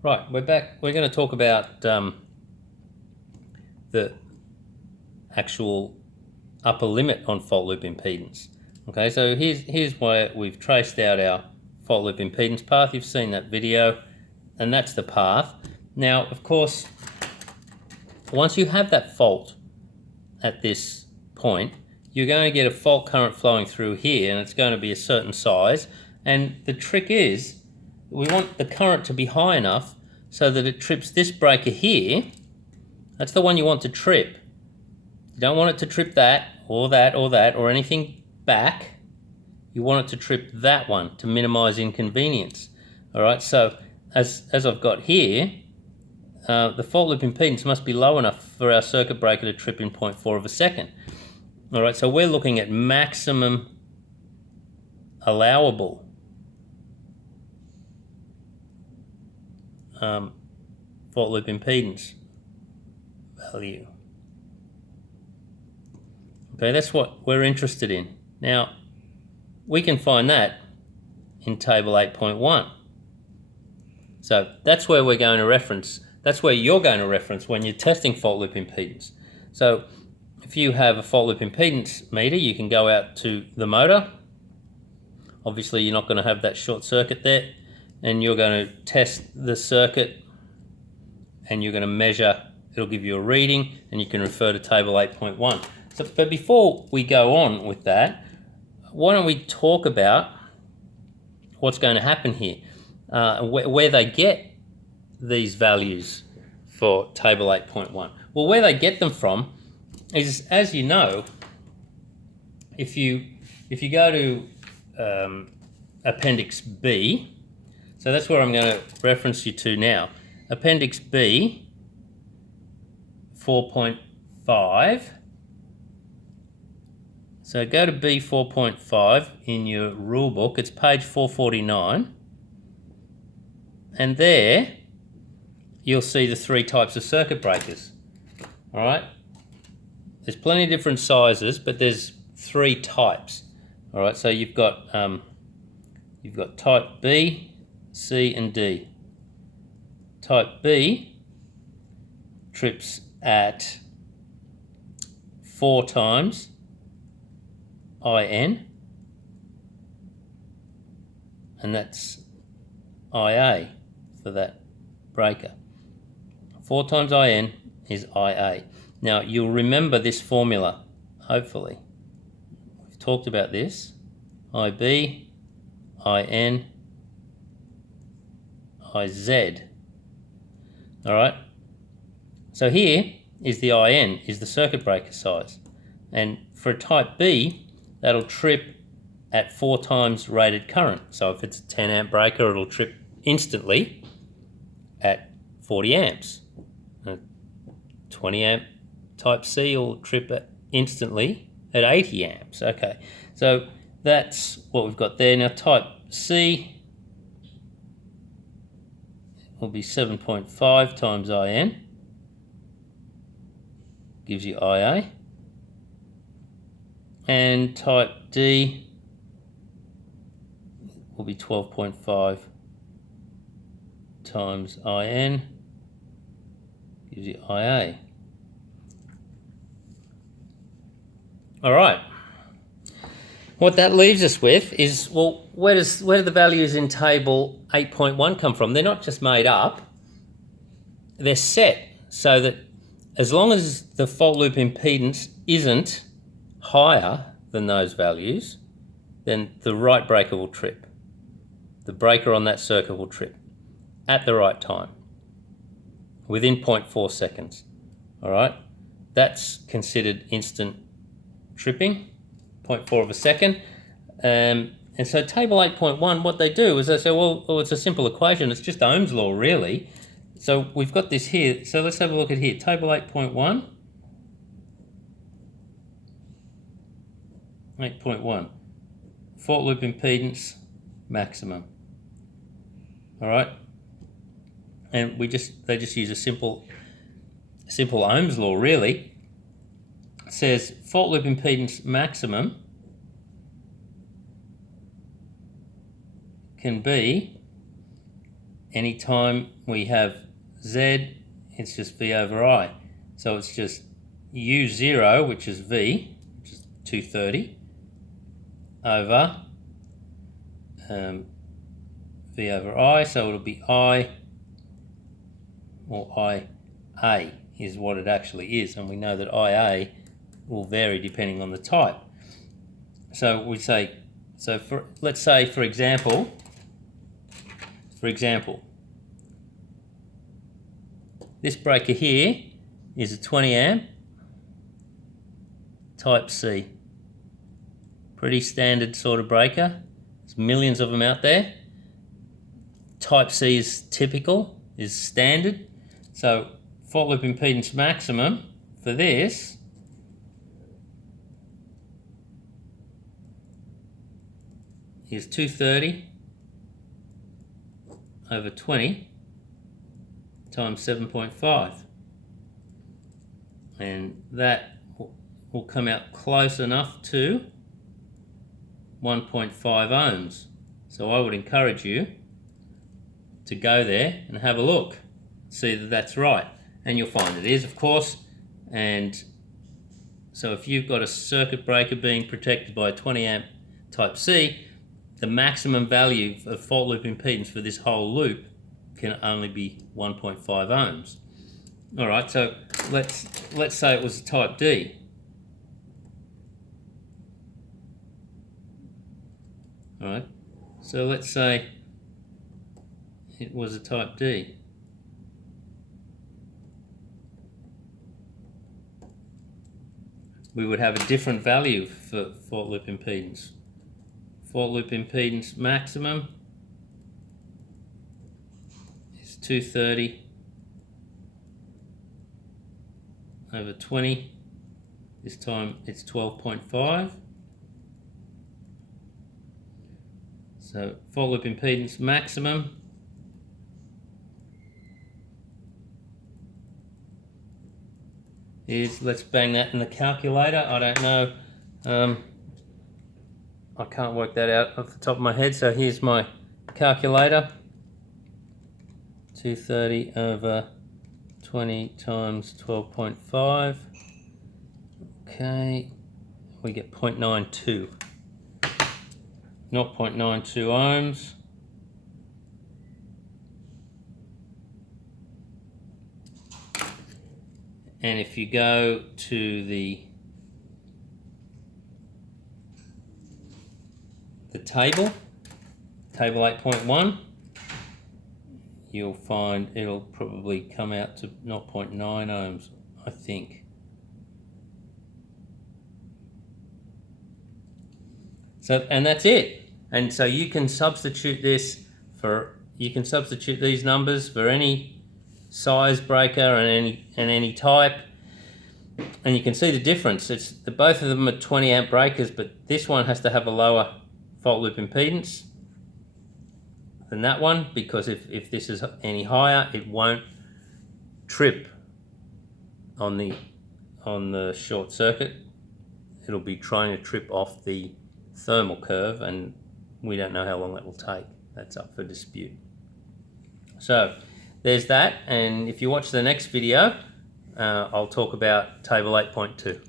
Right, we're back. We're going to talk about the actual upper limit on fault loop impedance. Okay, so here's where we've traced out our fault loop impedance path. You've seen that video, and that's the path. Now, of course, once you have that fault at this point, you're going to get a fault current flowing through here, and it's going to be a certain size. And the trick is, we want the current to be high enough so that it trips this breaker here. That's the one you want to trip. You don't want it to trip that, or that, or that, or anything back. You want it to trip that one to minimize inconvenience. All right, so as I've got here, the fault loop impedance must be low enough for our circuit breaker to trip in 0.4 of a second. All right, so we're looking at maximum allowable fault loop impedance value. Okay, that's what we're interested in. Now, we can find that in table 8.1. So that's where we're going to reference. That's where you're going to reference when you're testing fault loop impedance. So if you have a fault loop impedance meter, you can go out to the motor. Obviously, you're not going to have that short circuit there, and you're going to test the circuit, and you're going to measure. It'll give you a reading, and you can refer to table 8.1. So, but before we go on with that, why don't we talk about what's going to happen here, where they get these values for table 8.1. Well, where they get them from is, as you know, if you go to Appendix B, so that's where I'm going to reference you to now. Appendix B 4.5. So go to B 4.5 in your rule book. It's page 449. And there you'll see the three types of circuit breakers. All right? There's plenty of different sizes, but there's three types. All right, so you've got type B, C, and D. Type B trips at 4 times IN, and that's IA for that breaker. 4 times IN is IA. Now, you'll remember this formula, hopefully. We've talked about this. IB, IN, IZ. All right? So here is the IN, is the circuit breaker size. And for a type B, that'll trip at 4 times rated current. So if it's a 10 amp breaker, it'll trip instantly at 40 amps. A 20 amp type C will trip instantly at 80 amps. Okay, so that's what we've got there. Now type C will be 7.5 times IN, gives you IA. And type D will be 12.5 times IN, gives you IA. All right. What that leaves us with is, well, where do the values in table 8.1 come from? They're not just made up. They're set so that as long as the fault loop impedance isn't higher than those values, then the right breaker will trip. The breaker on that circuit will trip at the right time, within 0.4 seconds. All right? That's considered instant tripping, 0.4 of a second. And so table 8.1, what they do is they say, well, it's a simple equation. It's just Ohm's law, really. So we've got this here. So let's have a look at here. Table 8.1. 8.1. Fault loop impedance maximum. All right? And they just use a simple Ohm's law, really. It says fault loop impedance maximum can be anytime we have Z, it's just V over I. So it's just U0, which is V, which is 230, over V over I, so it'll be I, or IA is what it actually is, and we know that IA will vary depending on the type. So we say, let's say for example, this breaker here is a 20 amp type C. Pretty standard sort of breaker. There's millions of them out there. Type C is typical, is standard. So fault loop impedance maximum for this is 230 over 20 times 7.5, and that will come out close enough to 1.5 ohms. So I would encourage you to go there and have a look, see that that's right, and you'll find it is, of course. And so if you've got a circuit breaker being protected by a 20 amp type C, the maximum value of fault loop impedance for this whole loop can only be 1.5 ohms. All right, so let's say it was a type D. All right, so let's say it was a type D. We would have a different value for fault loop impedance. Fault loop impedance maximum is 230 over 20. This time it's 12.5. So fault loop impedance maximum is, let's bang that in the calculator. I don't know, I can't work that out off the top of my head, so here's my calculator. 230 over 20 times 12.5. Okay, we get 0.92. 0.92 ohms. And if you go to the table 8.1, you'll find it'll probably come out to 0.9 ohms, I think. So, and that's it. And so you can substitute this you can substitute these numbers for any size breaker and any type, and you can see the difference. Both of them are 20 amp breakers, but this one has to have a lower fault loop impedance than that one, because if this is any higher, it won't trip on the short circuit. It'll be trying to trip off the thermal curve, and we don't know how long that will take. That's up for dispute. So there's that, and if you watch the next video, I'll talk about table 8.2.